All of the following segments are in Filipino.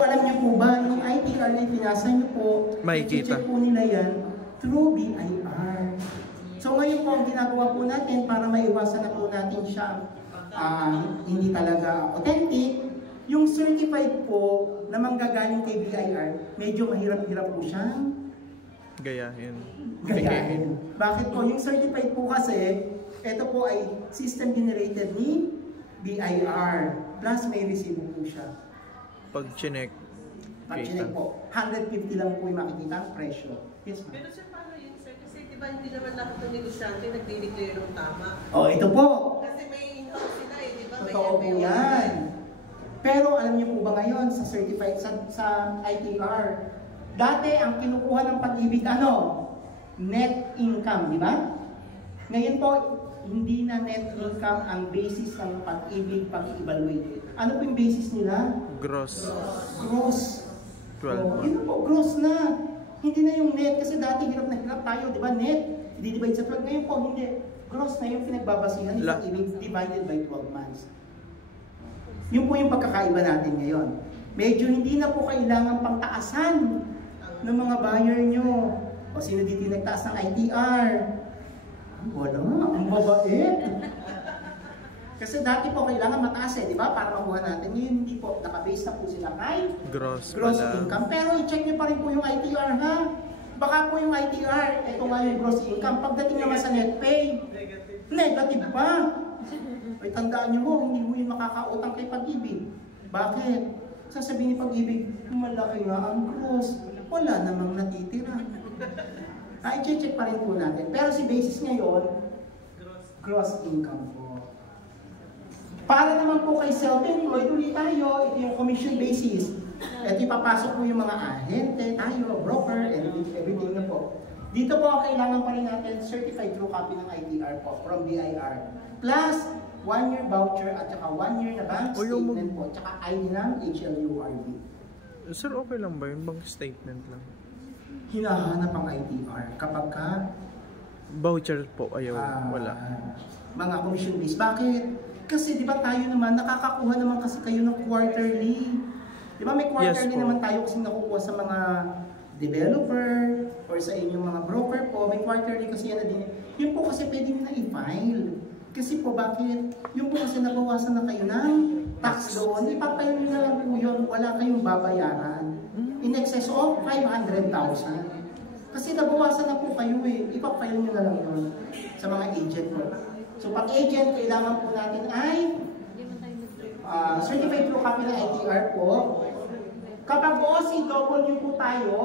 Alam niyo po ba, yung ITR na pinasa niyo po, makikita i-check po nila yan through BIR. So ngayon po, ang ginagawa po natin para maiwasan na po natin siya hindi talaga authentic, yung certified po na manggagaling kay BIR, medyo mahirap-hirap po siyang gayahin. Bakit po? Yung certified po kasi, ito po ay system generated ni BIR, plus may resibo po siya. Pag chinek po, 150 lang po yung makikita ang presyo. Yes, ma'am. Pero sir, paano yun sir? Kasi di ba hindi naman lahat ng negosyante nagdi-declare ng tama? Ito po. Kasi may in-house sila di ba? Totoo po yan. Pero alam niyo po ba ngayon sa certified, sa ITR, dati ang kinukuha ng pag-ibig net income, di ba? Ngayon po, hindi na net income ang basis ng pag-ibig pag-evaluate. Ano po yung basis nila? Gross. Gross. 12. Yun po, gross na. Hindi na yung net. Kasi dati hirap na hirap tayo, di ba? Net, di-divide sa 12. Ngayon po, hindi. Gross na yung pinagbabasihan ng pag-ibig divided by 12 months. Yun po yung pagkakaiba natin ngayon. Medyo hindi na po kailangan pang taasan ng mga buyer nyo. O sino dito nagtaas ng ITR? Wala, ang mabait. Kasi dati po kailangan mataas di ba? Para makuha natin. Ngayon hindi po, nakabase na po sila kay gross income. Pero i-check nyo pa rin po yung ITR ha. Baka po yung ITR, ito nga yung gross income. Pagdating naman sa net pay, negative pa. Ay, tandaan nyo mo, hindi mo yung makakautang kay Pag-ibig. Bakit? Sasabihin ni Pag-ibig, malaki nga ang gross. Wala namang natitira. I-check pa rin po natin. Pero si basis ngayon, gross income po. Para naman po kay self-employed, ulit tayo, ito yung commission basis. Ito ipapasok po yung mga ahente, tayo, broker, everything na po. Dito po, kailangan pa rin natin certified true copy ng ITR po from BIR. Plus, 1-year voucher at saka 1-year na bank statement po, tsaka ID ng HLURB. Sir, okay lang ba yun? Bank statement lang? Hinahanap ang ITR kapag ka voucher po, ayaw, wala. Mga commission based. Bakit? Kasi di ba tayo naman, nakakakuha naman kasi kayo ng quarterly. Di ba may quarterly naman tayo kasi nakukuha sa mga developer or sa inyong mga broker po. May quarterly kasi yan na din. Yun po kasi pwede nyo na i-file. Kasi po bakit? Yung po kasi nabawasan na kayo ng tax doon, ipapile nyo na lang po yun, wala kayong babayaran. In excess of 500,000. Kasi nabawasan na po kayo ipapile nyo na lang yun sa mga agent po. So pag agent, kailangan po natin ay certified true copy ng ITR po. Kapag OCW po tayo,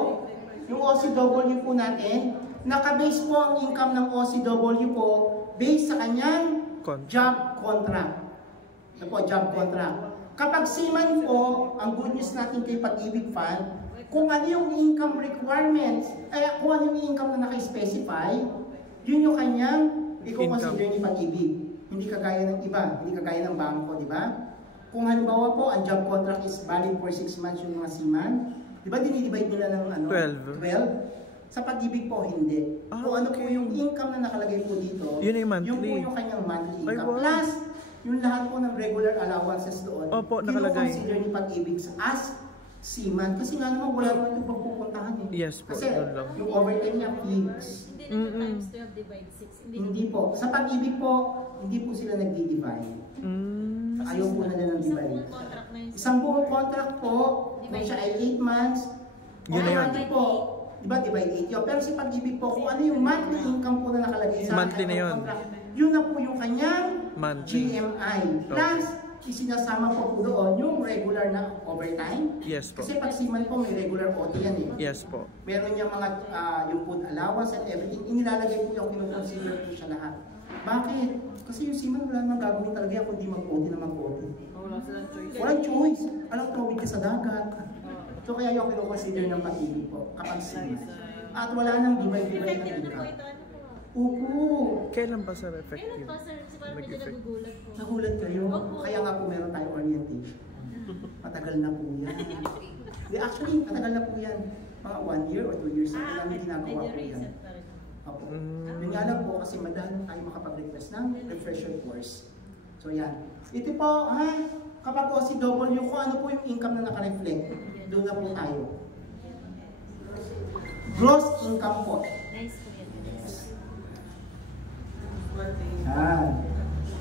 yung OCW po natin, nakabase po ang income ng OCW po based sa kanyang job contract. Ito po, job contract. Kapag seaman po, ang good news natin kay Pag-ibig Fund, kung ano yung income requirements, kung ano yung income na naka-specify, yun yung kanyang i-consider ni Pag-ibig. Hindi kagaya ng iba, hindi kagaya ng bangko, di ba? Kung halimbawa po, ang job contract is valid for 6 months yung mga seaman, di ba dinidivide nila ng 12? Sa Pag-ibig po, hindi. Kung ano po yung income na nakalagay po dito, yun yung monthly. Yung po yung kanyang monthly income. Plus, yung lahat po ng regular allowances doon, kino-consider ni Pag-ibig as seaman. Kasi nga naman, wala naman itong pagpupuntahan Yes po, kasi yung overtime niya, fix. Hindi naman times 12 divide 6. Hindi po. Sa Pag-ibig po, hindi po sila nagdi-divide. Ayaw po na ng divide. Isang buong contract po, kung siya ay 8 months, yun na yun. po, diba, divide 8 yun. Pero si Pag-ibig po, kung ano yung monthly income po na nakalagay sa monthly na yun. Contract, yun na po yung kanyang GMI. Plus, isinasama po doon yung regular na overtime. Yes po. Kasi pag seaman po, may regular OT yan Yes po. Meron yung mga, yung food allowance and everything. Inilalagay po yung kinukonsider po siya lahat. Bakit? Kasi yung seaman wala namang gagawin talaga yan kung di mag-OT na mag-OT. Wala silang choice. Walang choice. Alam, tawid ka sa dagat. So kaya yung kinukonsider ng Pag-ibig po kapag seaman. At wala nang divide-divide na income. Opo. Kailan pa sir effective? Kailan pa sir? Kasi parang medyo nagugulat po. Nagulat kayo? Kaya nga po meron tayong orientation. Matagal na po yan. Actually, matagal na po yan. Mga 1 year or 2 years na namin ginagawa po yan. Opo. Yun nga lang po kasi madalang tayo makapag-request ng refresher course. So yan. Ito po, kapag OCW, kung ano po yung income na nakareflect. Doon na po tayo. Gross income po. Nice po yan.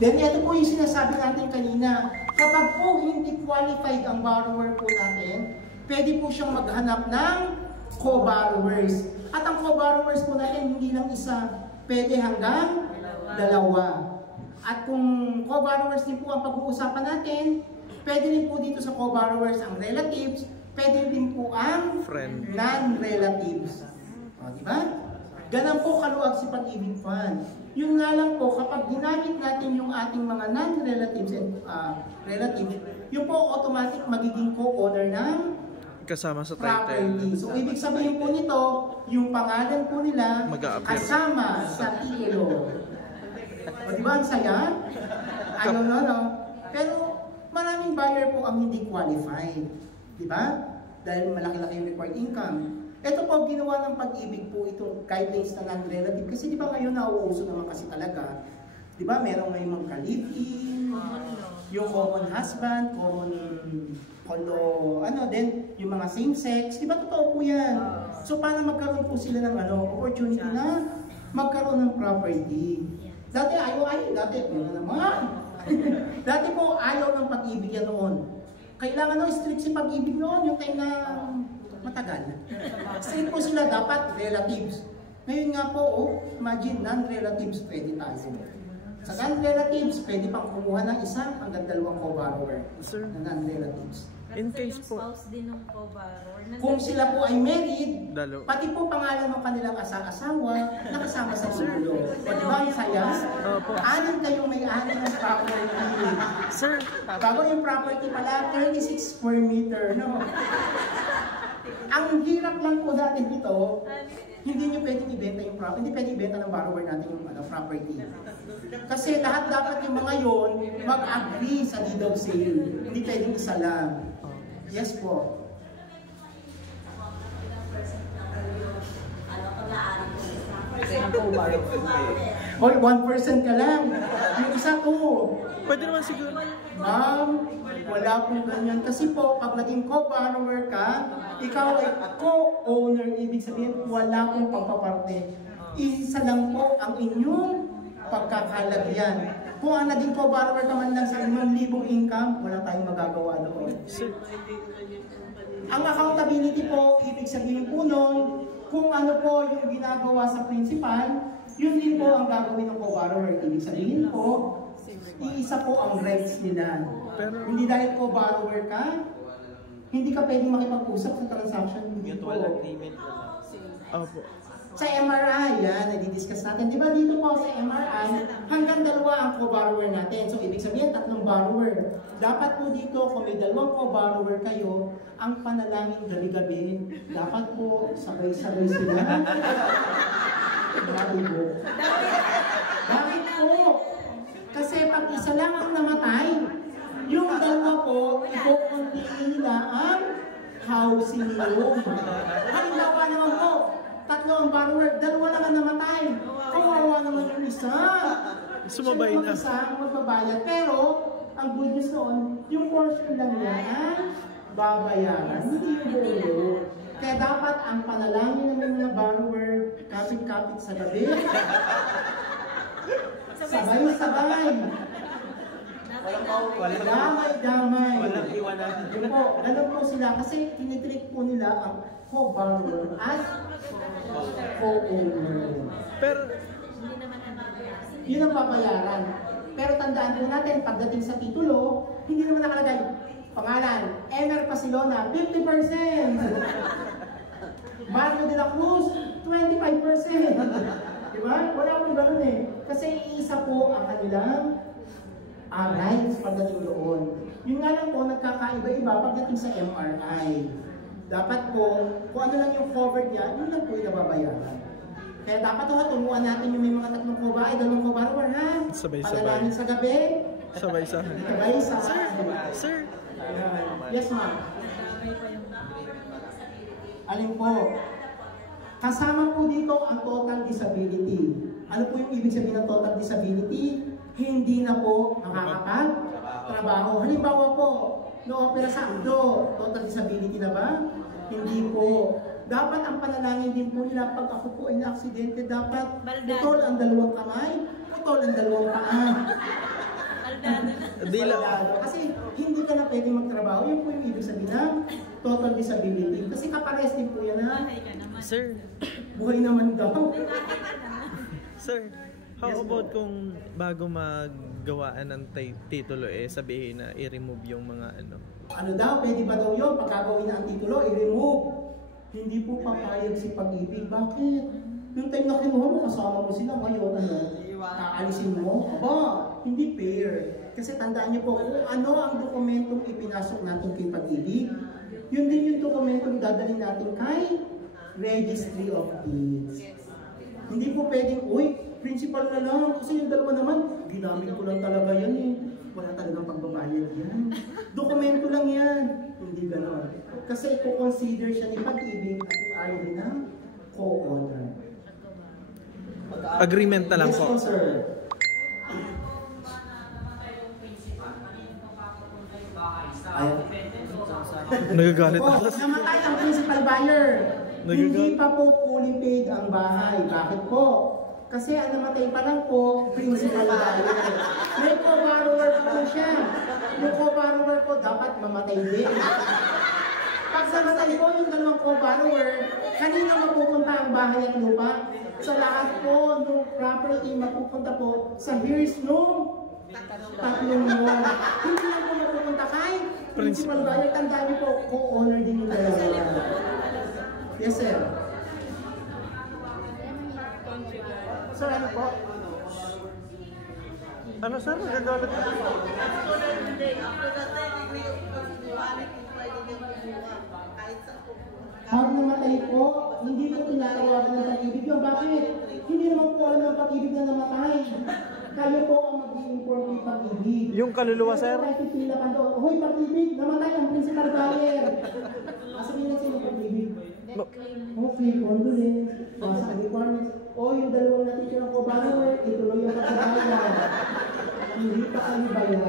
Then ito po yung sinasabi natin kanina. Kapag po hindi qualified ang borrower po natin, pwede po siyang maghanap ng co-borrowers. At ang co-borrowers po natin hindi lang isa, pwede hanggang dalawa. At kung co-borrowers din po ang pag-uusapan natin, pwede rin po dito sa co-borrowers ang relatives, pwede din po ang Friend. non-relatives. O, di ba? Ganun po kaluwag si Pag-ibig Fund. Yun nga lang po, kapag ginamit natin yung ating mga non-relatives and relatives, yun po automatic magiging co-owner ng Kasama sa property. title. So, ibig sabihin po nito, yung pangalan po nila Mag-a-appear. kasama sa titulo. O, di ba ang saya? Ayaw no? Pero maraming buyer po ang hindi qualified. Di ba? Dahil malaki-laki yung required income. Ito po, ginawa ng Pag-ibig po itong guidelines na non-relative. Kasi di ba ngayon nauuso naman kasi talaga. Di ba meron ngayong magka-live-in, yung common husband, common condo, then yung mga same-sex. Di ba totoo po yan? So para magkaroon po sila ng opportunity na magkaroon ng property. Dati dati naman. Dati po ayaw ng Pag-ibig yan noon. Kailangan strict si Pag-ibig noon, yung time na matagal. Strict po sila, dapat relatives. Ngayon nga po, imagine, non-relatives pwede tayo. Sa non-relatives, pwede pang kumuha ng isa hanggang dalawang co-borrower na non-relatives. In case po, spouse din ng co-borrower. Kung sila po ay married, Dalo. pati po pangalan ng kanilang asawa nakasama sa titulo. O di ba ang saya? Opo. Anin kayong may-ari ng property. Sir, Bago yung property pala, 36 square meter, no? Ang hirap lang po natin dito, hindi nyo pwedeng ibenta yung property, hindi pwedeng ibenta ng borrower natin yung property. Kasi lahat dapat yung mga yon mag-agree sa deed of sale. Hindi pwedeng isa lang. Yes po. Hoy, 1% ka lang. Yung isa to. pwede naman siguro. Ma'am, wala pong ganyan. Kasi po, pag naging co-borrower ka, ikaw ay co-owner. Ibig sabihin, wala pong pagpaparte. Isa lang po ang inyong pagkakalagyan. Kung ang naging co-borrower ka man lang sa 5,000 income, wala tayong magagawa doon. Ang accountability po, ibig sabihin po nun, kung ano po yung ginagawa sa principal, yun din po ang gagawin ng co-borrower. Ibig sabihin po, iisa po ang rights nila. Pero, Hindi dahil co-borrower ka, hindi ka pwedeng makipag-usap sa transaction. Hindi po. opo. Sa MRI, yan, nadi-discuss natin. Di ba dito po sa MRI, hanggang 2 ang co-borrower natin. So, ibig sabihin, 3 borrower. Dapat po dito, kung may 2 co-borrower kayo, ang panalangin gabi-gabi, dapat po sabay-sabay sila. Grabe po. Bakit po? Kasi pag isa lang ang namatay, yung 2 po, ipokontiin nila ang housing loan. Halimbawa naman po, 3 ang borrower, 2 lang ang namatay. Kawawa naman yung isa. Sumabay na. Isa ang magbabayad. Pero, ang good news noon, yung portion lang niya ay babayaran. Hindi yung buo. Kaya dapat ang panalangin ng mga borrower, kapit-kapit sa gabi. Sabay-sabay. Damay-damay. Walang iwanan. Yun po, ganun po sila kasi tinitreat po nila ang co-borrower as co-owner. Pero, Hindi naman ang babayaran. Yun ang babayaran. Pero tandaan po natin, pagdating sa titulo, hindi naman nakalagay pangalan, Emer Pasilona, 50%. Mario de la Cruz, 25%. Diba? Wala pong ganun eh. Kasi isa po ang kanilang rights pagdating doon. Yun nga lang po, nagkakaiba-iba pagdating sa MRI. Dapat po, kung ano lang yung covered niya, yun lang po yung nababayaran. Kaya dapat po, tumuan natin yung may mga 3 kuba, 2 co-borrower ha. Sabay-sabay. Panalangin sa gabi. sabay-sabay. Sabay-sabay. Sir, Yes ma'am. Alin po? Kasama po dito ang total disability. Ano po yung ibig sabihin ng total disability? Hindi na po nakakapag-trabaho. Halimbawa po, na-opera sa abdo. Total disability na ba? Hindi po. Dapat ang panalangin din po nila pag ako po ay na-aksidente, dapat putol ang dalawang kamay, putol ang dalawang paa. Kasi hindi ka na pwede magtrabaho. Yun po yung ibig sabihin ng total disability. Kasi kapares din po yan ha. Sir, Buhay naman daw. sir, how about kung bago maggawaan ng titulo sabihin na i-remove yung mga ano? Ano daw, pwede ba daw yun? Pagkagawin na ang titulo, i-remove. Hindi po papayag si Pag-ibig. Bakit? Yung time na kinuha mo, kasama mo sila ngayon, ano? Aalisin mo? Aba, hindi fair. Kasi tandaan niyo po, kung ano ang dokumentong ipinasok natin kay Pag-ibig, yun din yung dokumentong dadalhin natin kay Registry of Deeds. Hindi po pwedeng, uy, principal na lang. Kasi yung dalawa naman, ginamit ko lang talaga yan eh. Wala talagang pagbabayad yan. Dokumento lang yan. Hindi gano'n. Kasi i-consider siya ni Pag-ibig at i-RD ng co-owner. Agreement na lang Yes po. po, sir. Nagagalit Oh, ako. namatay ang principal buyer. Nagagalit. Hindi pa po fully paid ang bahay. Bakit po? Kasi ang namatay pa lang po, principal buyer. May co-borrower pa po siya. Yung co-borrower po dapat mamatay din. Pag namatay po yung dalawang co-borrower, kanino mapupunta ang bahay at lupa? Sa lahat po, no property mapupunta po sa heirs no tatlong mo. Hindi lang po mapupunta kay principal buyer. Tandaan niyo po, co-owner din yung dalawa. Yes, sir. Sir, ano po? Ano sir? Nagagalit ako. Pag namatay po, hindi po tinatawagan ng Pag-ibig yun. Bakit? Hindi naman po alam ng Pag-ibig na namatay. Kayo po ang mag-i-inform kay Pag-ibig. Yung kaluluwa sir? Kaya po pipila ka doon. Hoy, Pag-ibig, namatay ang principal buyer. Sabihin na sino Pag-ibig? Okay, condolence. Sa requirements. O yung dalawang natitira ko borrower, ituloy yung pagkabayan. Hindi pa kami bayad.